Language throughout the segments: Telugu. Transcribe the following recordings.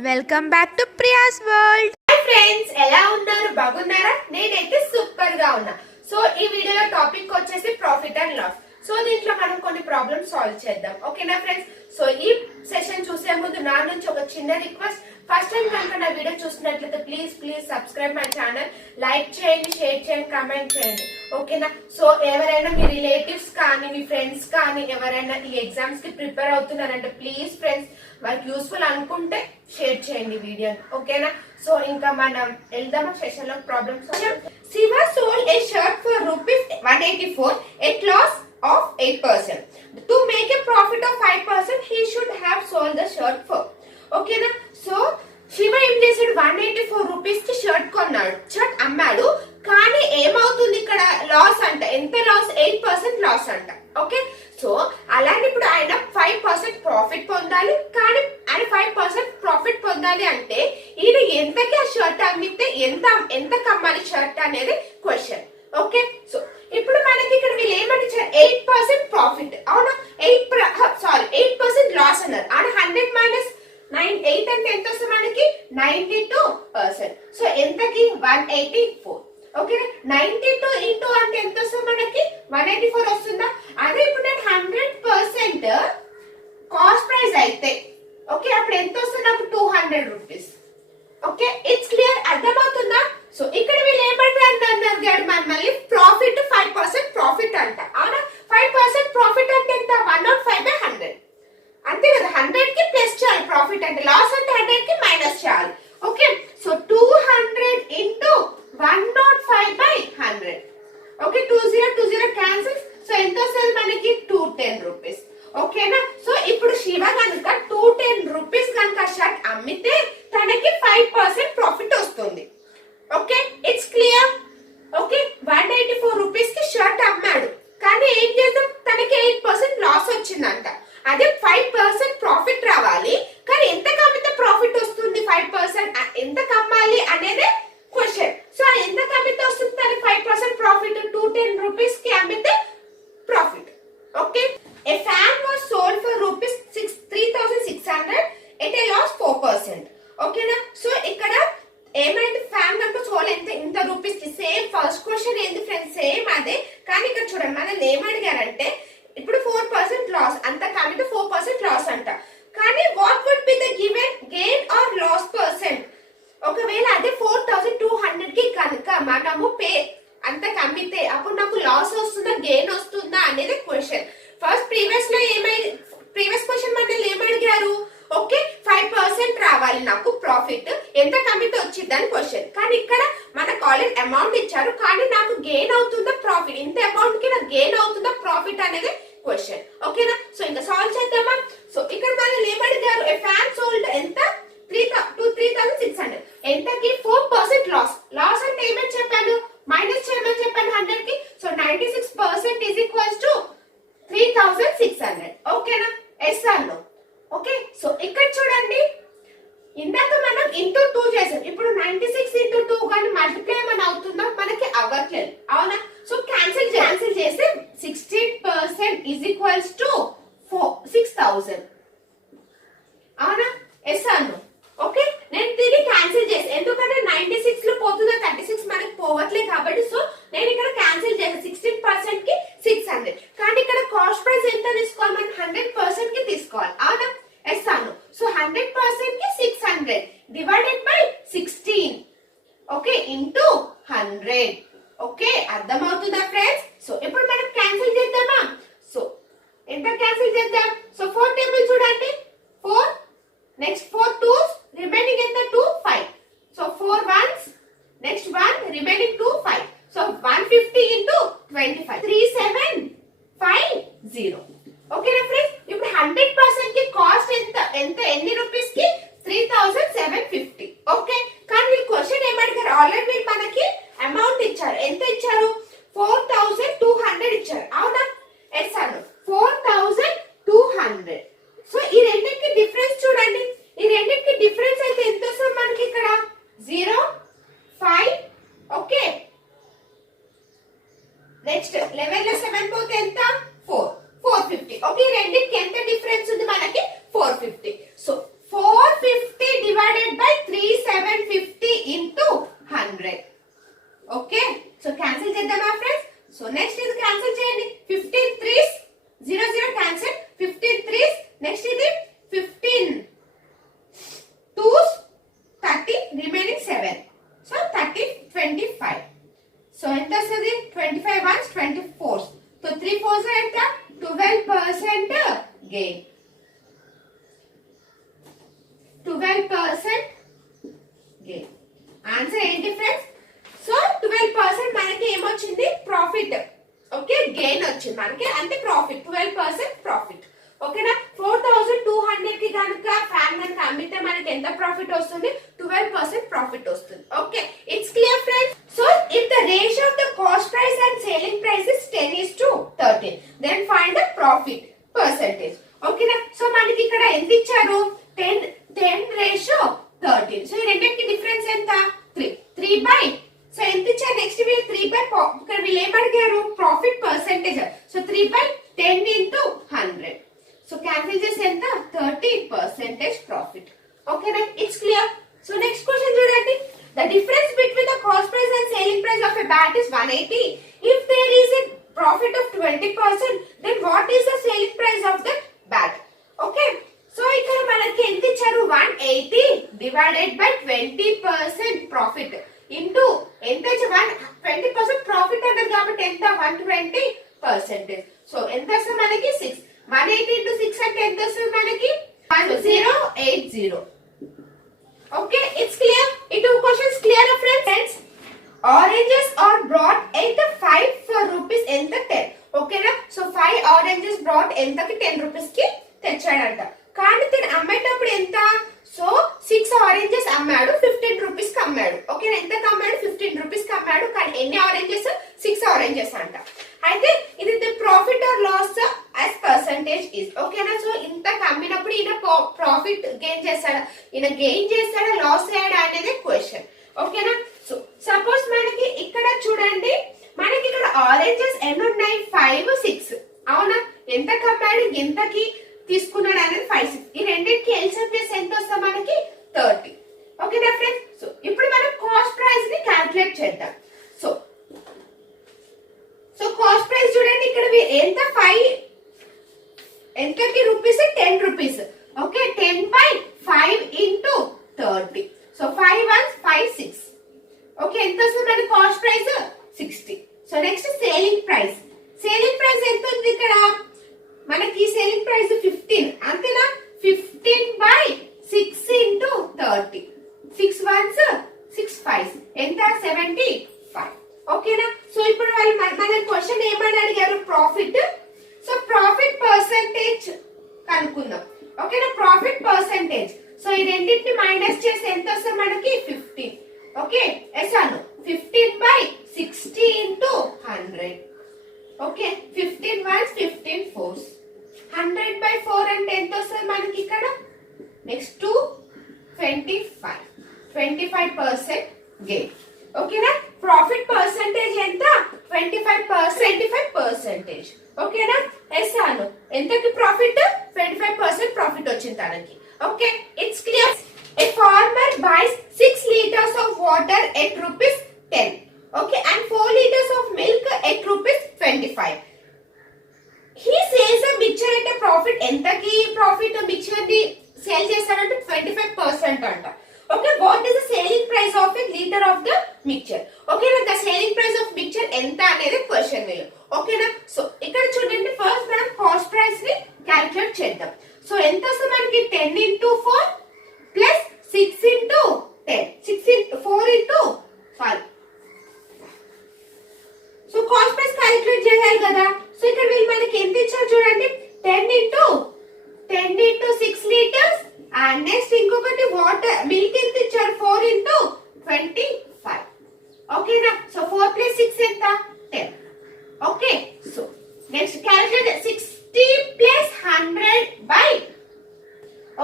Welcome back to Priya's world. Hi friends, ఎలా ఉన్నారు? బాగున్నారా? నేనైతే సూపర్ గా ఉన్నా. సో ఈ వీడియోలో టాపిక్ వచ్చేసి ప్రాఫిట్ అండ్ లాస్. సో దీంట్లో మనం కొన్ని ప్రాబ్లమ్స్ సాల్వ్ చేద్దాం. ఓకేనా ఫ్రెండ్స్? సో ఈ సెషన్ చూసే ముందు నా నుంచి ఒక చిన్న రిక్వెస్ట్. ఫస్ట్ టైం కనుక నా వీడియో చూసినట్లయితే please subscribe my channel. Like చేయండి, షేర్ చేయండి, కామెంట్ చేయండి. ఓకేనా? సో ఎవరైనా మీ రిలేటివ్స్ కానీ మీ ఫ్రెండ్స్ కానీ ఎవరైనా ఈ ఎగ్జామ్స్ కి ప్రిపేర్ అవుతున్నారంటే ప్లీజ్ ఫ్రెండ్స్ వాళ్ళకి యూస్ఫుల్ అనుకుంటే షేర్ చేయండి వీడియోని. ఓకేనా? సో ఇంకా మనం వెళ్దామా సెషన్ లో problems. Shiva sold a shirt for rupees 184 at loss of 8%. To make a profit of 5%, he should have sold the shirt for. ఓకేనా? సో శివ ఏం చేశాడు, 184 రూపీస్ కి షర్ట్ కొన్నాడు, షర్ట్ అమ్మాడు. కానీ ఏమవుతుంది ఇక్కడ? లాస్ అంట. ఎంత లాస్? 8% లాస్ అంట. ఓకే, సో అలానే ఇప్పుడు ఆయన 5% ప్రాఫిట్ పొందాలి. కానీ ఆయన 5% ప్రాఫిట్ పొందాలి అంటే ఈయన ఎంతకి ఆ షర్ట్ అమ్మితే ఎంత కమ్మాలి షర్ట్ అనేది క్వశ్చన్. ఓకే, సో ఇప్పుడు మనకి ఇక్కడ వీళ్ళు ఏమని 8% ప్రాఫిట్. అవునా? 8% లాస్ అన్నారు. ఆడ 100 మైనస్ 8 అంటే ఎంత వస్తుంది మనకి? 92%. సో ఎంతకి? 184. ఓకే, 92 ఇంటూ అంటే ఎంత వస్తుంది మనకి? 184 వస్తుందా? అదే ఇప్పుడు నేను 100% కాస్ట్ ప్రైస్ అయితే ఓకే అప్పుడు ఎంత వస్తుంది నాకు? 200 రూపీస్. Okay, it's clear? అర్థమవుతుందా? సో ఇక్కడ వీళ్ళు ఏమంటారు మళ్ళీ ప్రాఫిట్ 5% ప్రాఫిట్ అంట. అవునా? 5% ప్రాఫిట్ అంటే ఎంత? 105/100 అంతే కదా. 100 కి ప్లస్ చేయాలి ప్రాఫిట్ అంటే. లాస్ అంటే 100 కి మైనస్ చేయాలి. Okay, so 200 into 105/100. Okay, 20 cancel. So ఎంత వస్తుంది మనకి? 210 రూపీస్. ఓకేనా? సో ఇప్పుడు శివ కనుక 210 రూపీస్ కనుక షర్ట్ అమ్మితే తనకి 5% ప్రాఫిట్ వస్తుంది. Okay, it's clear? Okay, 184 rupees కి షర్ట్ అమ్మాడు. కానీ ఏం చేద్దాం? తనకి 8% లాస్ వచ్చిందంట. అదే 5% ప్రాఫిట్ రావాలి. కానీ ఎంత కమ్మితే ప్రాఫిట్ వస్తుంది? 5% ఎంత కమ్మాలి అనేది క్వశ్చన్. సో ఎంత కమ్మితే వస్తుంది తనకి 5% ప్రాఫిట్? 210 రూపీస్ కి అమ్మితే profit. Okay, a fan was sold for rupees 3600 at a loss 4%. ఓకేనా? సో ఇక్కడ ఏమైతే ఫ్యాన్ కనుక సోల్ ఎంత రూపీస్ కి? సేమ్ ఫస్ట్ క్వశ్చన్ ఏంది ఫ్రెండ్స్? సేమ్ అదే. కానీ ఇక్కడ చూడండి మనల్ని ఏమడిగారంటే ఇప్పుడు 4% లాస్ అంత కమితే 4% లాస్ అంట. కానీ what would be the given gain or loss percent? ఒకవేళ అదే 4200 కి కనుక మనము అంత కమ్మితే అప్పుడు నాకు లాస్ వస్తుందా గెయిన్ వస్తుందా అనేది క్వశ్చన్. ఫస్ట్ ప్రీవియస్ క్వశ్చన్ మనల్ని ఏమడిగారు? ఓకే, 5% రావాలి నాకు ప్రాఫిట్, ఎంత కమితే వచ్చిందని క్వశ్చన్. కానీ ఇక్కడ మనకు ఆల్రెడీ అమౌంట్ ఇచ్చారు. కానీ నాకు గెయిన్ అవుతుందా ప్రాఫిట్? ఇంత అమౌంట్ కి నాకు గెయిన్ అవుతుందా ప్రాఫిట్ అనేది క్వశ్చన్. ఓకేనా? సో ఇంకా సాల్వ్ చేద్దామా? సో ఇక్కడ మనల్ని ఏమడిగారు? ఏ ఫ్యాన్ సోల్డ్ ఎంత? 3600. ఎంతకి? 4% లాస్. లాస్ అంటే ఏమని చెప్పాను? మైనస్ చేయమని చెప్పాను 100 కి. So 96% is equals to 3600. ఓకేనా? Yes or no? Okay, so ఇక్కడ చూడండి ఇందాక మనం ఇంటూ 2 చేసాం. ఇప్పుడు 96 ఇంటూ 2 కానీ మల్టిప్లై ఏమైనా అవుతుందా? మనకి అవ్వట్లేదు. అవునా? సో క్యాన్సిల్ చేస్తే 16% ఈజ్ ఈక్వల్స్ టు 6000. అవునా? Yes or no? ఓకే, నేను దీన్ని క్యాన్సిల్ చేసి ఎందుకంటే 96 లో పోతుందా 36 మనకి పోవట్లేదు కాబట్టి సో నేను ఇక్కడ క్యాన్సిల్ చేసి 16% కి 600. కానీ ఇక్కడ కాస్ట్ ప్రైస్ ఎంత తీసుకోవాలి? మనం 100% కి తీసుకోవాలి. అవునా? ఎస్ అను. సో 100% కి 600 divided by 16. Okay, into 100. Okay, అర్థమవుతుందా ఫ్రెండ్స్? సో ఇప్పుడు మనం క్యాన్సిల్ చేద్దామా? సో ఎంత క్యాన్సిల్ చేద్దాం? సో 4 టేబుల్ చూడండి. 4 నెక్స్ట్ 4 2s రిమైనింగ్ ఎంత? 2 5. So 4 1s next 1 remaining 2 5. So 150 into 25 3750. ఓకేనా ఫ్రెండ్స్? ఇప్పుడు 100% కి కాస్ట్ ఎంత ఎన్ని రూపీస్ కి? 3750. ఓకే, కానీ వీళ్ళు క్వశ్చన్ ఏమడిగారు? ఆల్రెడీ వీళ్ళు మనకి అమౌంట్ ఇచ్చారు. ఎంత ఇచ్చారు? 4200 ఇచ్చారు. అవునా? ఎస్ అను. 4200. సో ఈ ఎంత ప్రాఫిట్ వస్తుంది 12% ప్రాఫిట్ వస్తుంది. Okay, it's clear friends. So if the ratio of the cost price and selling price is 10:13, then find the profit percentage. ఓకేనా? సో మనకి ఇక్కడ ఎంత ఇచ్చారు 10:13. సో ఈ రెండింటికి డిఫరెన్స్ ఎంత 3 బై. సో ఎంత ఇచ్చారు నెక్స్ట్ వీళ్ళు 3 బై, ఇక్కడ వీళ్ళు ఏమడిగారు profit percentage. So 3/10 into 100. So cancel చేసి ఎంత 30% ప్రాఫిట్. ఓకేనా? It's clear. So next question చూడండి. The difference between the cost price and selling price of a bat is 180. If there is a profit of 20%, then what is the selling price of that bat? Okay. So ఇక్కడ మనకి ఎంత ఇచ్చారు 180 divided by 20% profit into ఎంత 20% ప్రాఫిట్ అన్నది కాబట్టి ఎంత 120%. సో ఎంత వస్తుంది మనకి 6. 180 into 6 అంటే ఎంత వస్తుంది మనకి 1080. Okay, it's clear. ఈ two questions clear friends. Oranges are brought at 5 rupees ఎంత 10. ఓకేనా? సో 5 oranges brought ఎంతకి 10 rupees కి తెచ్చాడంట. కానీ తను అమ్మేటప్పుడు ఎంత, సో 6 ఆరెంజెస్ అమ్మాడు 15 రూపీస్ కి అమ్మాడు. ఓకేనా? ఎంత అమ్మాడు 15 రూపీస్ కి అమ్మాడు. కానీ ఎన్ని ఆరెంజెస్ 6 ఆరెంజెస్ అంట. అయితే ఇది profit or loss as percentage is. ఓకేనా? సో ఇంత అమ్మినప్పుడు ఈయన ప్రాఫిట్ గెయిన్ చేస్తాడా, ఈయన గెయిన్ చేస్తాడా లాస్ అయ్యాడా అనేది క్వశ్చన్. ఓకేనా? సో సపోజ్ మనకి ఇక్కడ చూడండి, మనకి ఇక్కడ ఆరెంజెస్ ఎన్ని ఉన్నాయి 5, 6. అవునా? ఎంత అమ్మాడు ఎంతకి తీసుకున్నాడు అనేది 5, 6. ఈ రెండింటికి ఎల్సిఎం చేసి ఎంత వస్తా మనకి 30. ఓకేనా ఫ్రెండ్స్? సో ఇప్పుడు మనం కాస్ట్ ప్రైస్ ని క్యాల్కులేట్ చేద్దాం. సో కాస్ట్ ప్రైస్ చూడండి, ఇక్కడ ఎంత 5 ఎంతకి rupees 10 rupees. Okay, 10/5 into 30. So 5 1 5 6. Okay, ఎంత వస్తుంది మనకి cost price 60. So next selling price. Selling price ఎంత ఉంది ఇక్కడ మనకి సేలింగ్ ప్రైస్ 15. అంతేనా? 15/6 into 30. 6 1s 6 5s ఎంత 75. ఓకేనా? సో ఇప్పుడు వాళ్ళు మన క్వశ్చన్ ఏమని అడిగారు ప్రాఫిట్. సో ప్రాఫిట్ పర్సెంటేజ్ కనుక్కుందాం. ఓకేనా? Profit percentage. సో ఈ రెండింటిని మైనస్ చేసి ఎంత వస్తుంది మనకి 15. ఓకే, ఎస్ అను 15/60 into 100. Okay, 15 1s 15 4s. 100/4 అంటే ఎంత వస్తుంది మనకి ఇక్కడ నెక్స్ట్ 25% గెయిన్. ఓకేనా? ప్రాఫిట్ పర్సెంటేజ్ ఎంత 25%. ఓకేనా? ఎస్ అను ఎంతకి ప్రాఫిట్ 25% ప్రాఫిట్ వచ్చింది తనకి. Okay, it's clear. A farmer buys 6 liters of water at ₹10. Okay, and 4 liters of milk at ₹25. He sells a mixture at a profit. ఎంతకి ప్రాఫిట్ మిక్చర్ ని సేల్ చేస్తాడంటే 25% అంట. Okay, what is the selling price of a liter of the mixture? Okay, the selling price of mixture ఎంత అనేది క్వశ్చన్ వేలు. ఓకేనా? సో ఇక్కడ చూడండి, ఫస్ట్ మనం కాస్ట్ ప్రైస్ ని క్యాలిక్యులేట్ చేద్దాం. సో ఎంత వస్తుంది మనకి 10 into 4 plus 6 into 10. 6 into 4 into 5. So cost price calculate చేయాలి కదా. సో ఇక్కడ వీళ్ళు మనకి ఎంత ఇచ్చారు చూడండి, 10 into 6 liters. అండ్ నెక్స్ట్ ఇంకొకటి వాటర్ మిల్క్ ఎంత ఇచ్చారు 4 into 25. ఓకేనా? సో 4 plus 6 ఎంత 10. Okay, so next calculate 60 plus 100 by.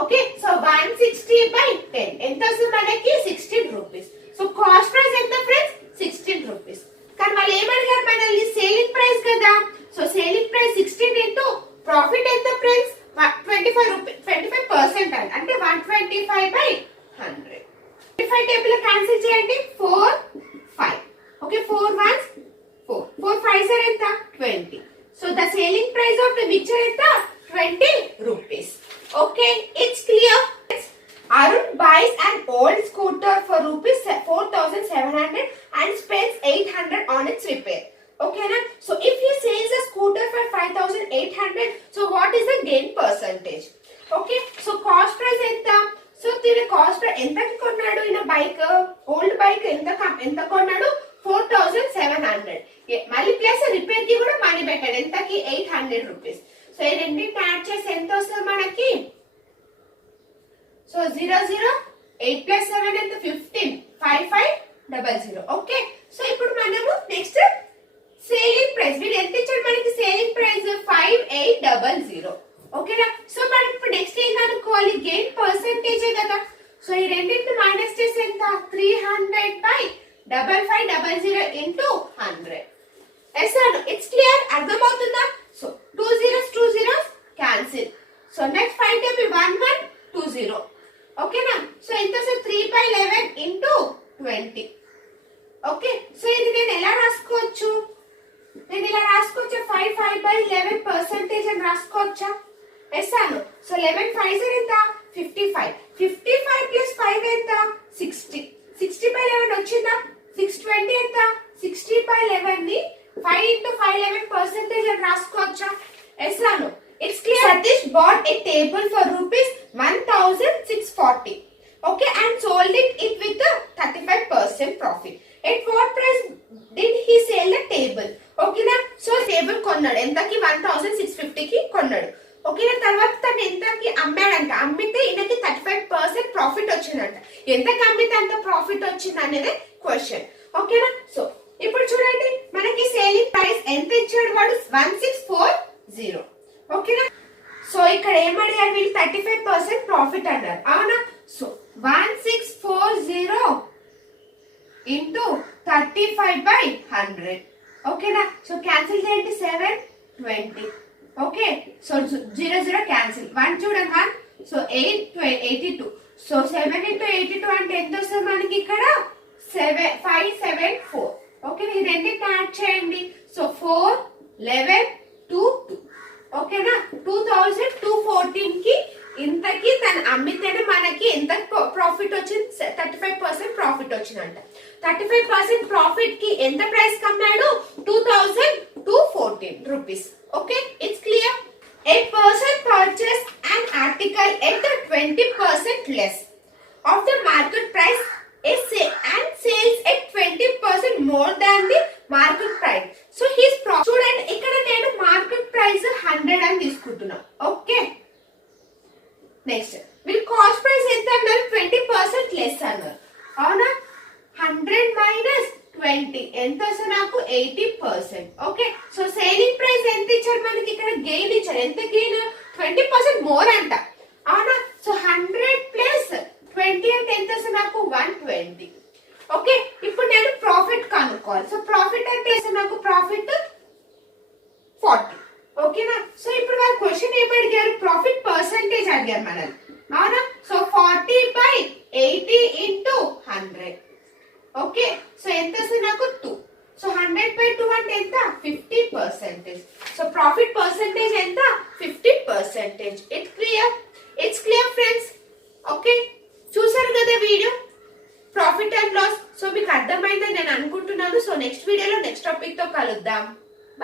Okay, so 160/10 ఎంత వస్తుంది మనకి 16 రూపీస్. సో కాస్ట్ ప్రైస్ ఎంత ఫ్రెండ్స్ 16 రూపీస్. కానీ వాళ్ళు ఏమడిగారు మనల్ని సేలింగ్ ప్రైస్ కదా. So selling price 16 into profit ఎంత ఫ్రెండ్స్ 25% అంటే 125/100. 25 టేబుల్ క్యాన్సిల్ చేయండి 4 5. ఓకే, 4 1s 4 4 5s ఎంత 20. So the selling price of the mixture ఎంత 20 rupees. Okay, it's clear. Arun buys an old scooter for ₹4,700 and spends 800 on its repair. Okay na? So if he sells a scooter for 5,800, so what is the gain percentage? Okay, so cost price enta. So tine cost price enta ki konnadu ina bike, old bike enta konnadu 4,700. Malli plus repair ki kuda money bettadu enta ki 800 rupees. So ఈ రెండింటిని యాడ్ చేసి ఎంత వస్తుంది మనకి, సో 0 0 8 plus 7 ఎంత 15 5 5 0 ఓకే. సో ఇప్పుడు మనము నెక్స్ట్ సేలింగ్ ప్రైస్ వీడు ఎంత ఇచ్చాడు మనకి సేలింగ్ ప్రైస్ 5800 ఓకేనా. సో మనం ఇప్పుడు నెక్స్ట్ ఏం కనుక్కోవాలి గెయిన్ పర్సెంటేజే కదా. సో ఈ రెండింటిని మైనస్ చేసి ఎంత 300 by 5500 into 100. Yes Anu it's clear అర్థమవుతుందా. So 2 zeros cancel. So next 5 time 1 1 2 0 ఓకేనా. సో ఎంత sir 3 by 11 into 20 okay. So ఇది నేను ఎలా రాసుకోవచ్చు, నేను ఇలా రాసుకోవచ్చా 5 5 by 11 పర్సెంటేజ్ అని రాసుకోవచ్చా. ఎస్ అను. సో 11 5 ఎంత 55 55 plus 5 ఎంత 60 60 by 11 వచ్చిందా 620 ఎంత 60 by 11 ని 5 into 5 11 పర్సెంటేజ్ అని రాసుకోవచ్చా. Yes Anu it's clear. Satish bought a table for rupees 1640 okay and sold it with a 35% profit. At what price did he sell the table ఓకేనా. సో టేబుల్ కొన్నాడు ఎంతకి 1650 కి కొన్నాడు ఓకేనా. తర్వాత తను ఎంతకి అమ్మాడంట, అమ్మితే ఈయనకి 35% ప్రాఫిట్ వచ్చిందంట. ఎంతకి అమ్మితే అంత ప్రాఫిట్ వచ్చింది అనేది క్వశ్చన్ ఓకేనా. సో ఇప్పుడు చూడండి మనకి సేలింగ్ ప్రైస్ ఎంత ఇచ్చాడు వాడు 1640 ఓకేనా. సో ఇక్కడ ఏమడిగారు వీళ్ళు 35% ప్రాఫిట్ అన్నారు అవునా. సో 1640 into 35 by 100 ఓకేనా. సో క్యాన్సిల్ చేయండి 720 ఓకే. సో 0 0 క్యాన్సిల్ 1 చూడండి 1 సో 8 82 సో 7 into 82 అంటే ఎంత వస్తుంది మనకి ఇక్కడ 574 ఓకే. ఈ రెండింటిని యాడ్ చేయండి. సో 4 11 2 2 ఓకేనా. 2214 కి ఇంతకి తను అమ్మితేనే మనకి ఎంత ప్రాఫిట్ వచ్చింది 35% ప్రాఫిట్ వచ్చిందంట. 35% ప్రాఫిట్ కి ఎంత ప్రైస్ కమ్మాడు 2214 rupees okay. It's clear. A person purchased an article at 20% less of the market price and sells at 20% more than the market price. So his profit చూడండి ఇక్కడ నేను మార్కెట్ ప్రైస్ 100 అని తీసుకుంటున్నా ఓకే. నెక్స్ట్ వీళ్ళు కాస్ట్ ప్రైస్ ఎంత అన్నారు 20% లెస్ అన్నారు అవునా. 100 minus 20 ఎంత వస్తుంది నాకు 80% ఓకే. సో సేలింగ్ ప్రైస్ ఎంత ఇచ్చారు మనకి ఇక్కడ గెయిన్ ఇచ్చారు ఎంత గెయిన్ 20% మోర్ అంట అవునా. సో 100 ప్లస్ 20 అంటే ఎంత వస్తుంది నాకు 120 ఓకే. ఇప్పుడు నేను ప్రాఫిట్ కనుక్కోవాలి. సో ప్రాఫిట్ అంటే నాకు ప్రాఫిట్ 40 ఓకేనా. సో ఇప్పుడు వాళ్ళ క్వశ్చన్ ఏం అడిగారు ప్రాఫిట్ పర్సెంటేజ్ అడిగారు మనల్ని అవునా. So 40 by 80 into 100 okay. So ఎంత వస్తుంది నాకు 2 సో 100 by 2 అంటే ఎంత 50%. సో ప్రాఫిట్ పర్సెంటేజ్ ఎంత 50%. It's clear friends okay. చూసారు కదా video profit and loss. So మీకు అర్థమైందని నేను అనుకుంటున్నాను. సో నెక్స్ట్ వీడియోలో నెక్స్ట్ టాపిక్ తో కలుద్దాం.